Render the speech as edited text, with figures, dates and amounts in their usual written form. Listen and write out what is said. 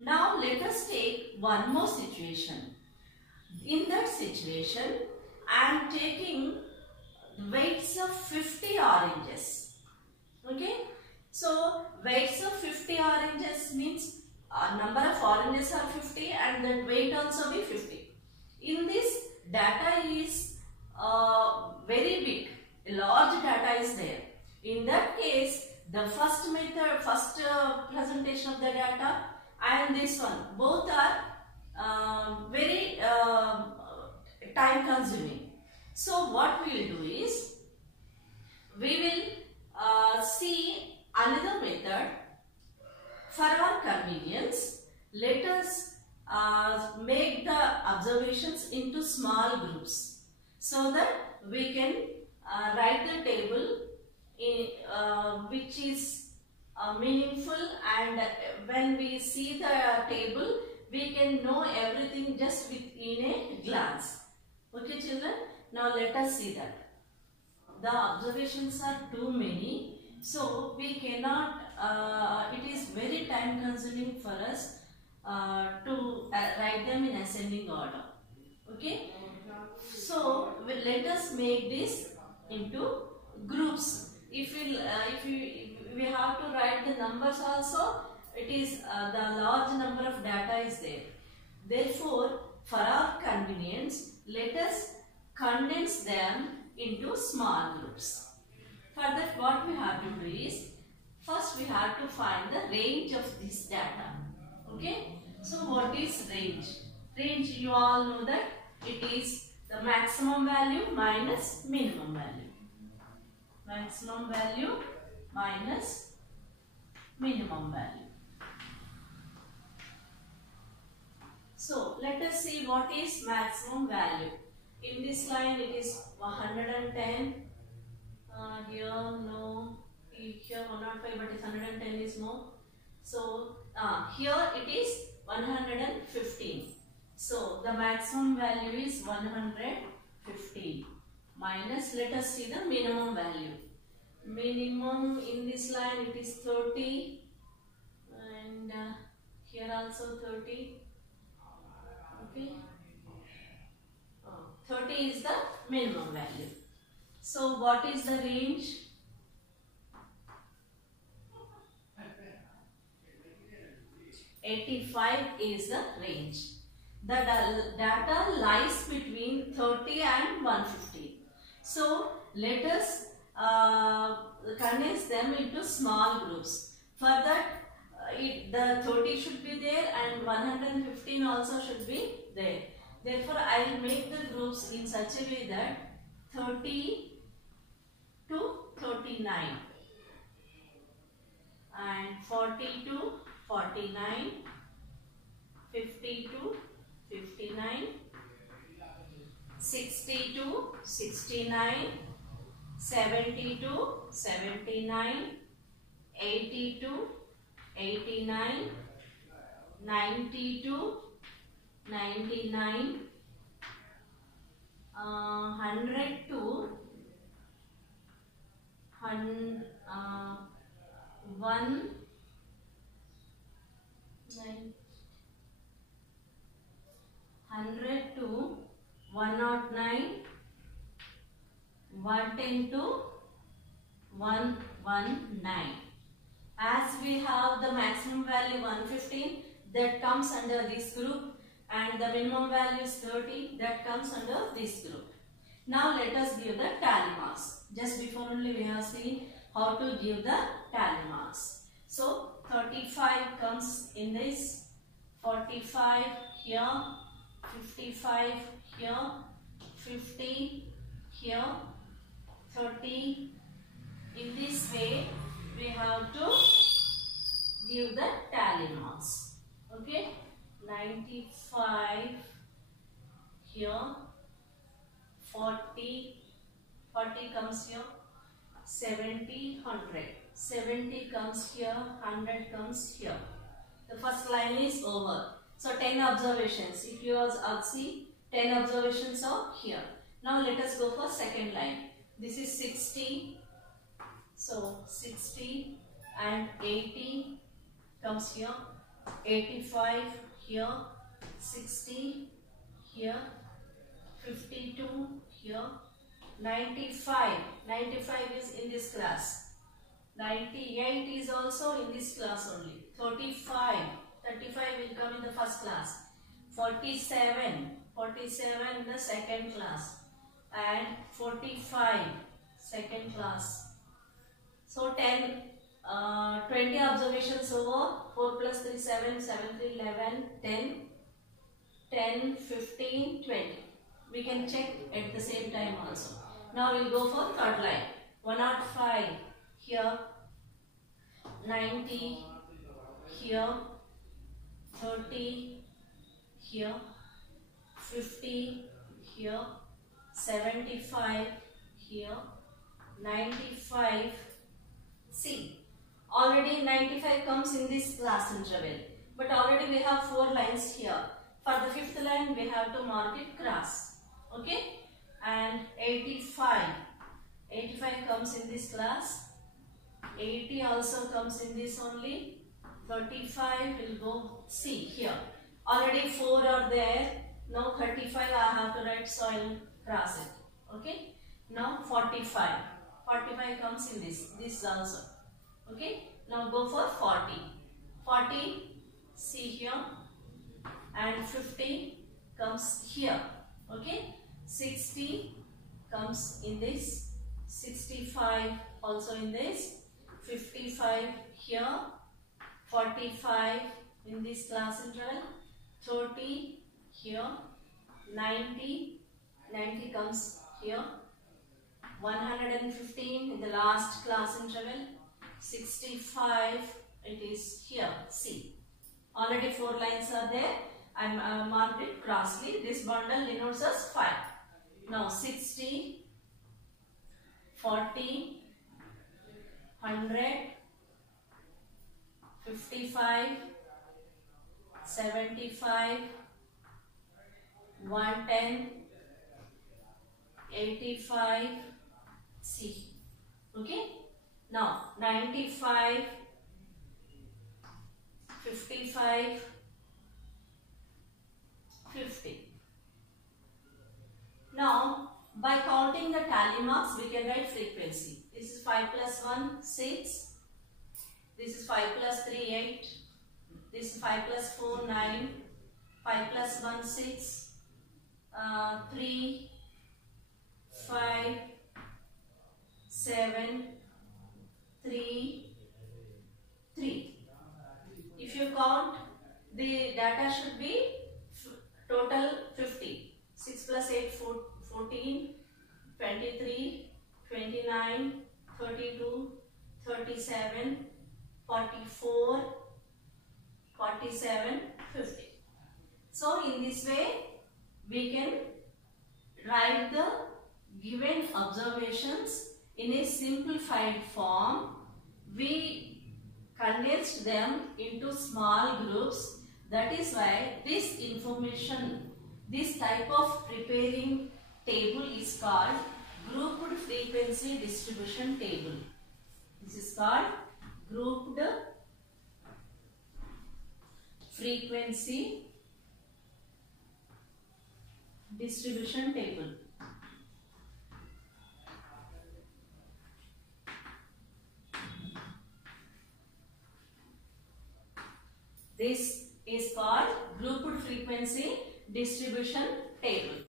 Now let us take one more situation. In that situation, I am taking weights of 50 oranges. Okay. So weights of 50 oranges means number of oranges are 50 and that weight also be 50. In this, data is very big. A large data is there. In that case, the first method, presentation of the data and this one, both are very time consuming. So what we will do is, we will see another method. For our convenience, let us make the observations into small groups so that we can write the table which is meaningful, and when we see the table we can know everything just in a glance. Okay children, now let us see that. The observations are too many, so we cannot, it is very time consuming for us to write them in ascending order. Okay, so let us make this into groups. If we have to write the numbers also, it is the large number of data is there. Therefore, for our convenience, let us condense them into small groups. For that, what we have to do is, first we have to find the range of this data. Okay, so what is range? Range, you all know that it is the maximum value minus minimum value. Maximum value minus minimum value. So let us see what is maximum value. In this line it is 110. Here no, here 105, but 110 is more. So here it is 115. So the maximum value is 115 minus, let us see the minimum value. Minimum in this line it is 30, and here also 30. Okay, 30 is the minimum value. So what is the range? $85 is the range. The data lies between 30 and 150. So let us condense them into small groups. For that, the 30 should be there and 115 also should be there. Therefore, I will make the groups in such a way that 30 to 39 and 40 to 49, 50 to 59, 60 to 69, 70 to 79, 80 to 89, 90 to 99, 100 to 100 to 109, 110 to 119. As we have the maximum value 115, that comes under this group, and the minimum value is 30, that comes under this group. Now let us give the tally marks. Just before only we have seen how to give the tally marks. So 35 comes in this, 45 here, 55 here, 50 here, 30. In this way we have to give the tally marks. Okay, 95 here, 40 comes here, 70, 100. 70 comes here, 100 comes here. The first line is over. So 10 observations. If you all see, 10 observations are here. Now let us go for second line. This is 60. So 60 and 80 comes here. 85 here, 60 here, 52 here, 95. 95 is in this class. 98 is also in this class only. 35 will come in the first class. 47 in the second class, and 45 second class. So 20 observations over. 4 plus 3 7, 7 3 11, 10, 15, 20. We can check at the same time also. Now we'll go for third line. 105 here, 90 here, 30 here, 50 here, 75 here, 95. See, already 95 comes in this class interval, but already we have 4 lines here. For the fifth line we have to mark it cross. Okay, and 85 comes in this class. 80 also comes in this only. 35 will go, see here, already 4 are there. Now 35 I have to write, so I will cross it. Okay, now 45 comes in this also. Okay, now go for 40, see here, and 50 comes here. Okay, 60 comes in this, 65 also in this, 55 here, 45 in this class interval, 30 here, 90 comes here, 115 in the last class interval, 65 it is here. See, already 4 lines are there. I marked it crossly. This bundle denotes as 5. Now 60, 40, 100, 55, 75, 110, 85. See, okay. Now 95, 55, 50. Now by counting the tally marks we can write frequency. This is 5 plus 1, 6. This is 5 plus 3, 8. This is 5 plus 4, 9. 5 plus 1, 6. 3, 5, 7, 3, 3. If you count, the data should be total 50. 6 plus 8, 14, 23, 29, 32, 37, 44, 47, 50. So in this way we can write the given observations in a simplified form. We condensed them into small groups. That is why this information, this type of preparing table is called grouped frequency distribution table. This is called grouped frequency distribution table. This is called grouped frequency distribution table.